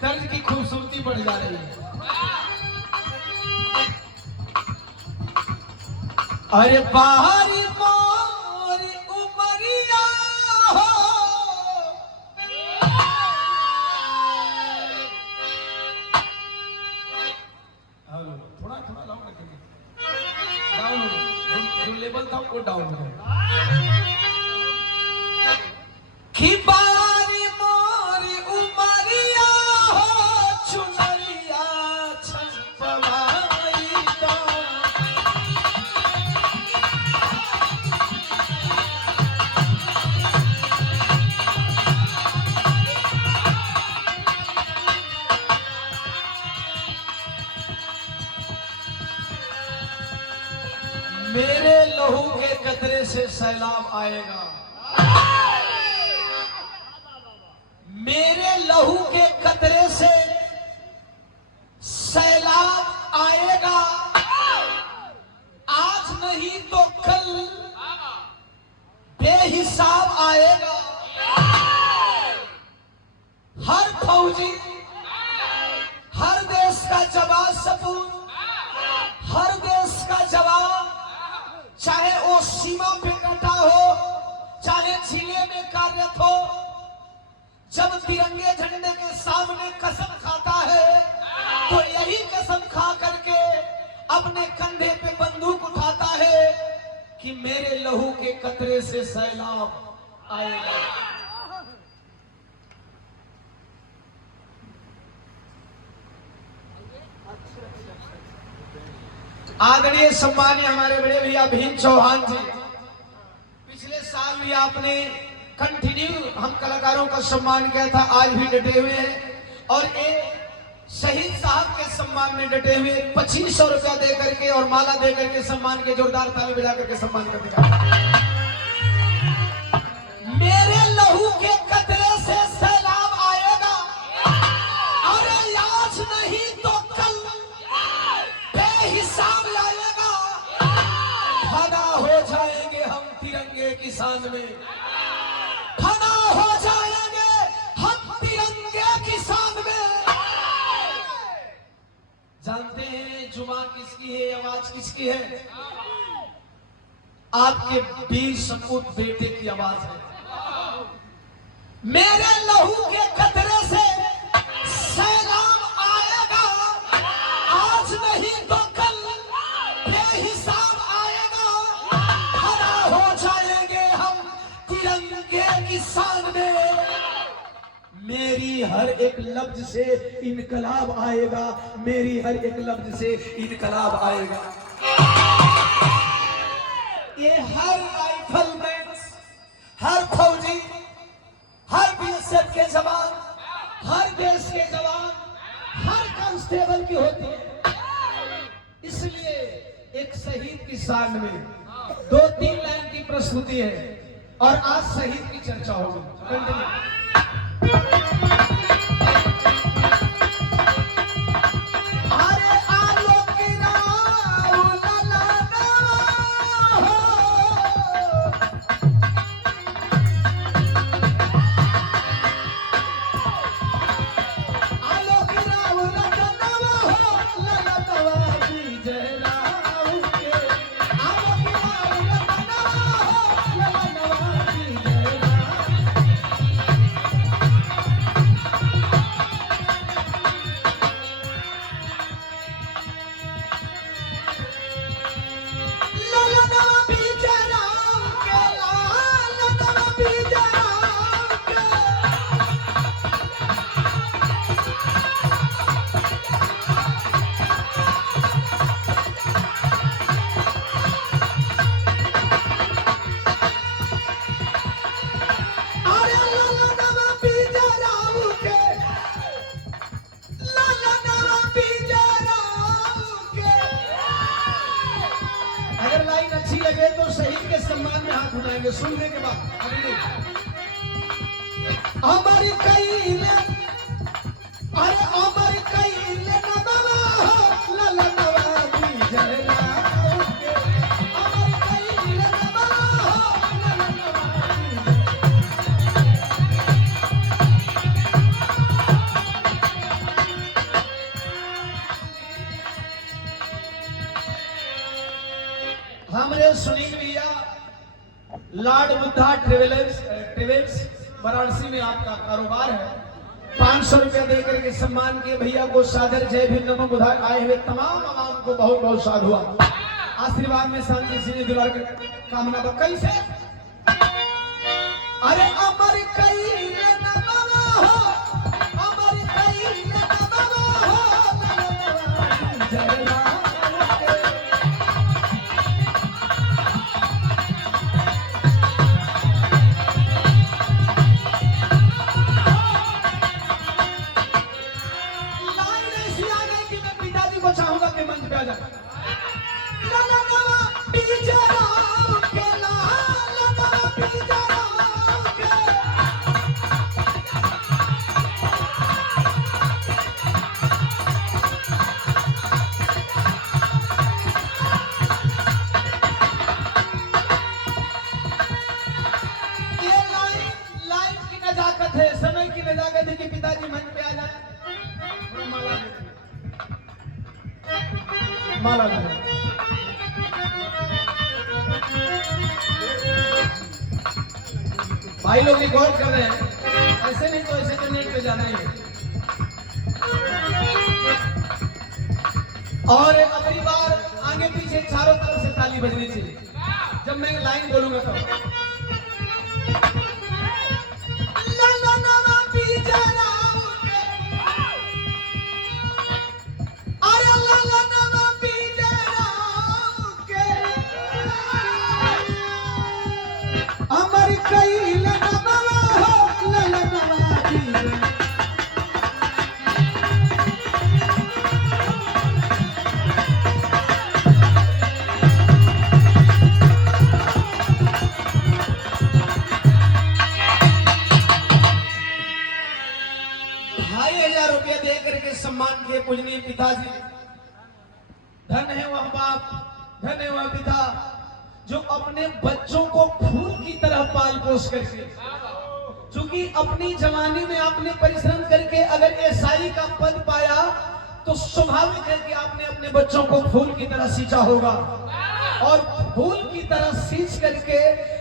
तर्ज की खूबसूरती बढ़ जा रही है। अरे बाहरी मोरी उमरिया हो, थोड़ा थोड़ा लाउड रखेंगे, डाउन जो लेवल था वो डाउन है। कि बारी मोरी उमरिया हो, चुनरिया छपवाई दा। मेरे लहू के कतरे से सैलाब आएगा, मेरे लहू के कतरे से सैलाब आएगा। आज नहीं तो कल बेहिसाब आएगा। हर फौजी, हर देश का जवान सपूत, हर देश का जवान, चाहे वो सीमा पे डटा हो, चाहे जिले में कार्यरत हो, जब तिरंगे झंडे के सामने कसम खाता है तो यही कसम खा करके अपने कंधे पे बंदूक उठाता है कि मेरे लहू के कतरे से सैलाब आएगा। आदरणीय सम्मानीय हमारे बड़े भैया भीम चौहान जी, पिछले साल भी आपने कंटिन्यू हम कलाकारों का सम्मान किया था, आज भी डटे हुए हैं और एक शहीद साहब के सम्मान में डटे हुए 2500 रुपया दे करके और माला दे करके सम्मान के जोरदार ताली बजा करके सम्मान करते हैं। मेरे लहू के कतरे से सैलाब आएगा, अरे आज नहीं तो कल बेहिसाब लाएगा। फना हो जाएंगे हम तिरंगे की शान में, फना हो जाएंगे हम तिरंगे की शान में। जानते हैं जुबान किसकी है, आवाज किसकी है? आपके वीर सपूत बेटे की आवाज है। मेरे लहू के कतरे से सैलाब आएगा, आज नहीं तो कल बेहिसाब आएगा। खड़ा हो जाएंगे हम तिरंगे की शान में। मेरी हर एक लफ्ज से इनकलाब आएगा, मेरी हर एक लफ्ज से इनकलाब आएगा। ये हर राइफलमैन, हर फौजी, हर बीएसएफ के जवान, हर देश के जवान, हर कांस्टेबल की होती है। इसलिए एक शहीद की शान में 2-3 लाइन की प्रस्तुति है और आज शहीद की चर्चा होगी। लगे तो शहीद के सम्मान में हाथ उठाएंगे सुनने के बाद। हमारी कई अरे हमारी कई लॉर्ड बुद्धा ट्रेवल्स वाराणसी में आपका कारोबार है। 500 रुपया देकर के सम्मान किए भैया को सादर जय भीम नमो बुद्धाय। आए हुए तमाम आवाम को बहुत बहुत साधु आशीर्वाद में शांति से दुलार कामना पर कैसे अरे अमर कई नमः हो, अमर कई नमः हो, जय राम लाइन ऐसी आ गई कि मैं पिताजी को चाहूंगा कि मंच पे आ जाए। समय की नजाकत है कि पिताजी मंच पे आ जाए। माला भाई लोग रिकॉर्ड कर रहे हैं, ऐसे नहीं तो ऐसे तो नेट पे जाना ही है। और अगली बार आगे पीछे चारों तरफ से ताली बजनी चाहिए जब मैं लाइन बोलूंगा तो। अमर कई सम्मान किए पूजनीय पिताजी। धन है वह बाप, धन है वह पिता जो अपने बच्चों को फूल की तरह पाल पोस करके, चूंकि अपनी जवानी में आपने परिश्रम करके अगर एसआई का पद पाया तो स्वाभाविक है कि आपने अपने बच्चों को फूल की तरह सींचा होगा। और फूल की तरह सींच करके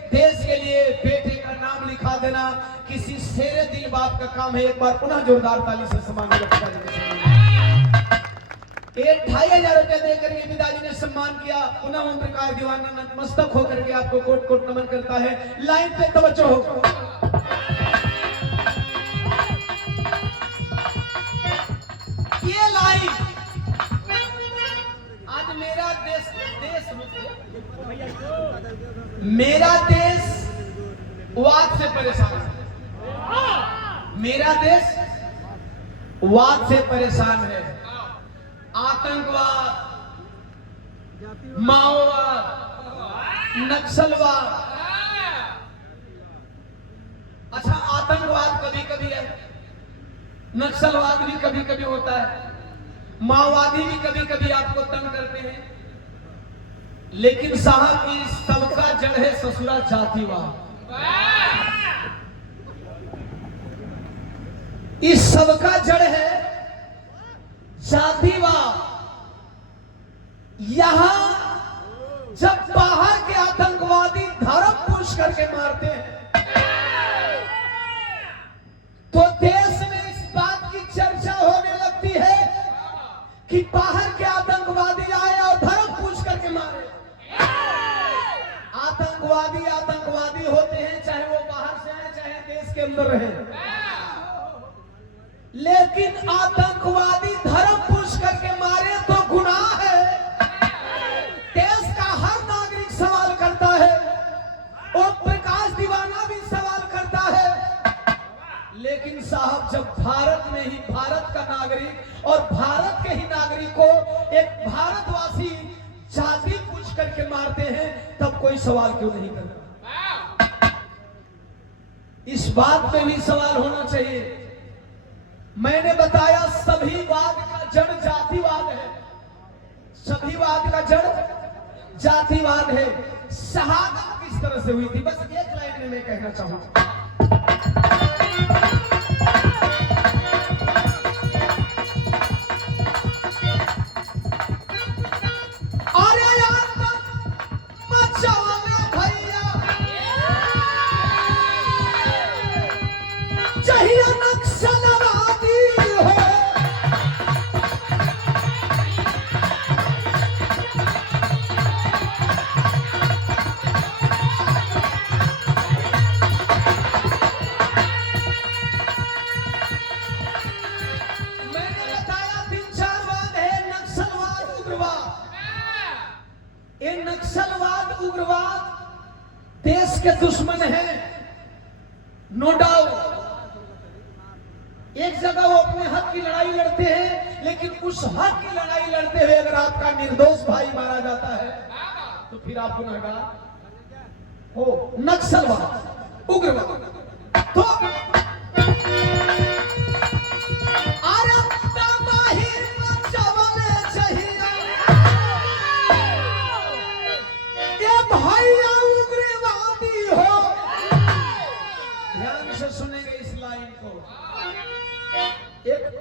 देश के लिए बेटे का नाम लिखा देना किसी शेरे दिल बाप का काम है। एक बार पुनः जोरदार ताली से सम्मान पिताजी। 2500 रुपया देकर के पिताजी ने सम्मान किया। पुनः ओम प्रकाश दीवाना नतमस्तक होकर के आपको कोट कोट नमन करता है। लाइन पे तवज्जो हो। ये लाइन आज मेरा देश मेरा देश वाद से परेशान है। मेरा देश वाद से परेशान है। आतंकवाद, माओवाद, नक्सलवाद। अच्छा, आतंकवाद कभी कभी है, नक्सलवाद भी कभी कभी होता है, माओवादी भी कभी कभी आपको तंग करते हैं, लेकिन साहब इस सबका जड़ है ससुरा जातिवाद। इस सबका जड़ है जातिवाद। यहां जब बाहर के आतंकवादी धर्म पूछ करके मारते हैं तो देश में इस बात की चर्चा होने लगती है कि बाहर के आतंकवादी आए और धर्म पूछ करके मारे। आतंकवादी होते हैं, चाहे वो बाहर से आए चाहे देश के अंदर रहे, लेकिन आतंकवादी धर्म पूछ करके मारे तो गुनाह है। देश का हर नागरिक सवाल करता है, और प्रकाश दीवाना भी सवाल करता है। लेकिन साहब जब भारत में ही भारत का नागरिक और भारत के ही नागरिक को एक भारतवासी जाति पूछ करके मारते हैं तब कोई सवाल क्यों नहीं करता? इस बात पे भी सवाल होना चाहिए। मैंने बताया सभी वाद का जड़ जातिवाद है। सभी वाद का जड़ जातिवाद है। शहादत किस तरह से हुई थी, बस एक लाइन में मैं कहना चाहूंगा। अरे यार मचाओ भैया देश के दुश्मन हैं, नो डाउट। एक जगह वो अपने हक की लड़ाई लड़ते हैं, लेकिन उस हक की लड़ाई लड़ते हुए अगर आपका निर्दोष भाई मारा जाता है तो फिर आप गुनहगार हो, नक्सलवाद, उग्रवाद। तो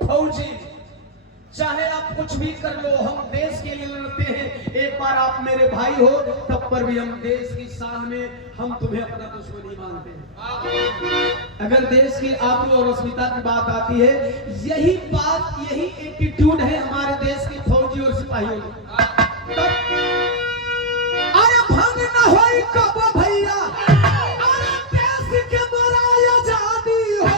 फौजी, चाहे आप कुछ भी कर लो, हम देश के लिए लड़ते हैं। एक बार आप मेरे भाई हो, तब पर भी हम देश की शान में हम तुम्हें अपना दुश्मन नहीं मानते हैं। अगर देश की आबरू और अस्मिता की बात आती है, यही बात, यही एटीट्यूड है हमारे देश के फौजी और सिपाहियों में। अरे भंग न होई कब भैया, अरे देश के बुराई आजादी हो।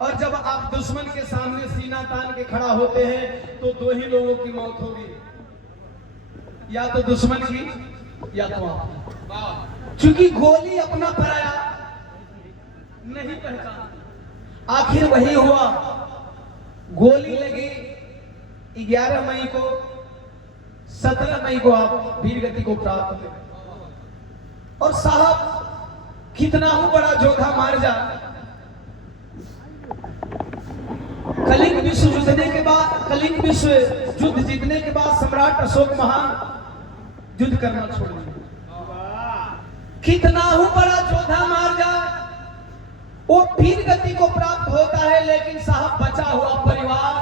और जब आप दुश्मन के सामने सीना तान के खड़ा होते हैं तो दो ही लोगों की मौत होगी, या तो दुश्मन की या तो आपकी। क्योंकि गोली अपना पराया नहीं पहचान। आखिर वही हुआ, गोली लगी 11 मई को, 17 मई को आप वीर गति को प्राप्त हुए। और साहब कितना ही बड़ा जोधा मार जा, कलिंग विश्व जीतने के बाद, कलिंग विश्व युद्ध जीतने के बाद सम्राट अशोक महान युद्ध करना छोड़ दिया। कितना ही बड़ा जोधा मार जा, वो वीर गति को प्राप्त होता है, लेकिन साहब बचा हुआ परिवार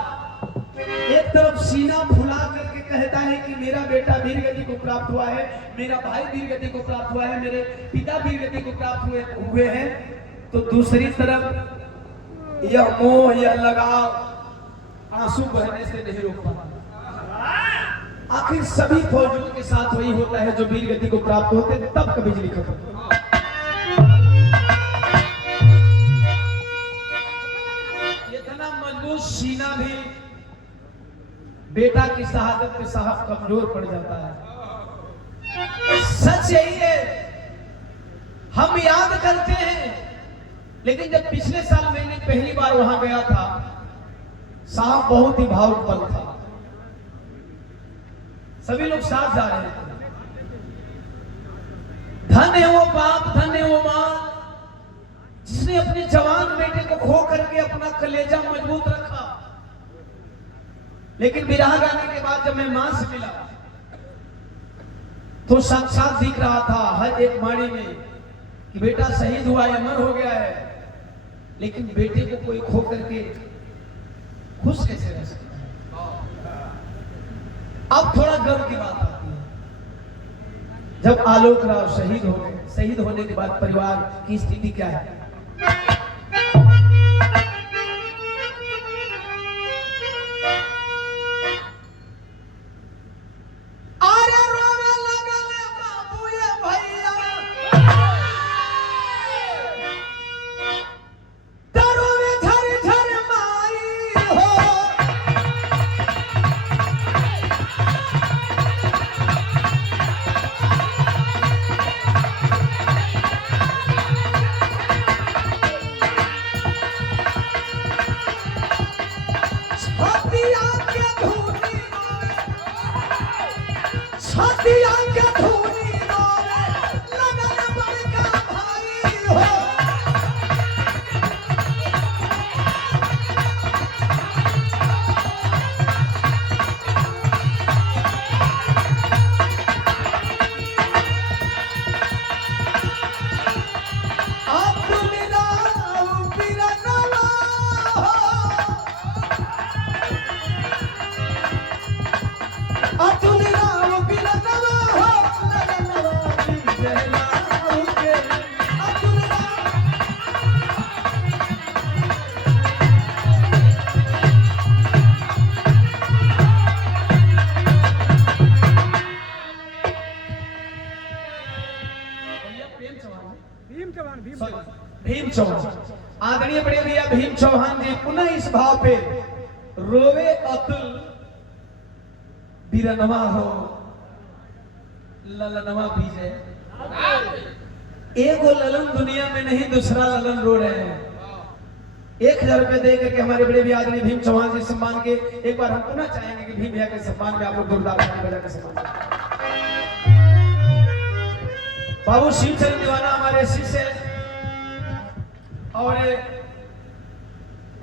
एक तरफ सीना फुला करके कहता है कि मेरा बेटा वीर गति को प्राप्त हुआ है, मेरा भाई वीर गति को प्राप्त हुआ है, मेरे पिता वीर गति को प्राप्त हुए हैं। तो दूसरी तरफ यह मोह, यह लगाव आंसू बहने से नहीं रोक पाता। आखिर सभी फौजियों के साथ वही होता है जो वीर गति को प्राप्त होते हैं, तब का बिजली खत्म। इतना मजबूत सीना भी बेटा की शहादत पे साहब कमजोर पड़ जाता है। सच यही है, हम याद करते हैं, लेकिन जब पिछले साल मैंने पहली बार वहां गया था, साहब बहुत ही भावुक पल था। सभी लोग साथ जा रहे थे। धन है वो बाप, धन है वो मां, जिसने अपने जवान बेटे को खो करके अपना कलेजा मजबूत रखा। लेकिन विरह गाने के बाद जब मैं मां से मिला तो साक्षात दिख रहा था हर एक माड़ी में कि बेटा शहीद हुआ, अमर हो गया है, लेकिन बेटे को कोई खो करके खुश कैसे रह सकता है। अब थोड़ा गर्व की बात आती है, जब आलोक राव शहीद हो गए, शहीद होने के बाद परिवार की स्थिति क्या है। चौहान जी पुनः इस भाव पे रोवे अतुल बीरनवा हो ललनवा बीजे। एगो ललन दुनिया में नहीं, दूसरा ललन रो रहे हैं। 1000 रुपए दे करके हमारे बड़े भी आदमी भीम चौहान जी सम्मान के एक बार हम पुनः चाहेंगे कि भीम भैया के सम्मान में आप लोग जोरदार ताली बजा के सम्मान। बाबू शिवचरण दीवाना हमारे शिष्य और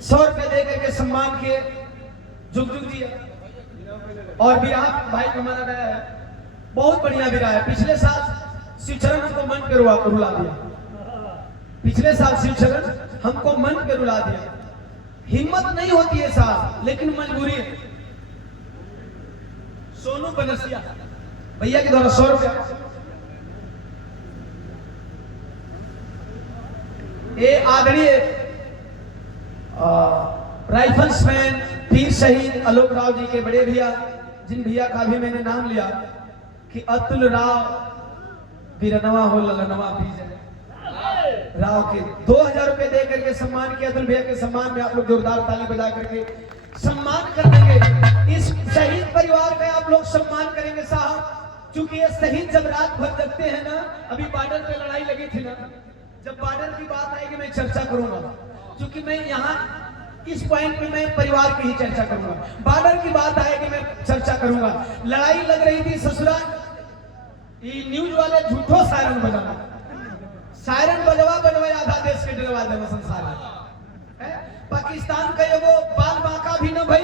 100 रुपए दे करके सम्मान के जुग जुग दिया। और विराह भाई हमारा गया है, बहुत बढ़िया विराह है। पिछले साल शिवचरण हमको मन के रुला दिया, पिछले साल शिवचरण हमको मन के रुला दिया। हिम्मत नहीं होती है साहब, लेकिन मजबूरी है। सोनू बनसिया भैया के द्वारा 100 रुपया। ये आदरणीय राइफल्समैन पीर शहीद आलोक राव जी के बड़े भैया, जिन भैया का भी मैंने नाम लिया कि अतुल राव बीरनवा हो ललनवा बीजे राव के 2000 रुपए दे करके सम्मान किया। अतुल भैया के सम्मान में आप लोग जोरदार ताली बजा करके सम्मान कर देंगे। इस शहीद परिवार का आप लोग सम्मान करेंगे साहब, क्योंकि ये शहीद जब रात भर जगते हैं ना, अभी बॉर्डर पे लड़ाई लगी थी ना, जब बॉर्डर की बात आएगी मैं चर्चा करूंगा, क्योंकि मैं यहाँ इस पॉइंट पे मैं परिवार की ही चर्चा करूंगा। बॉर्डर की बात आएगी मैं चर्चा करूंगा। लड़ाई लग रही थी ससुराल, ये न्यूज वाले झूठो सायरन बजाना, सायरन बजवा बजवा आधा देश के डरवा देव संसार है। पाकिस्तान का एगो बाल बांका भी न भई,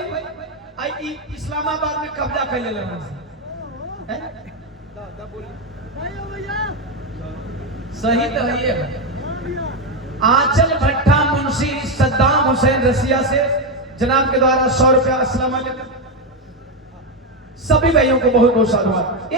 आई इस्लामाबाद में कब्जा कर ले सही तो है। आंचल भट्टा मुंशी सद्दाम हुसैन रसिया से जनाब के द्वारा 100 रुपया। अस्सलाम वालेकुम। सभी भाइयों को बहुत बहुत साधुवाद।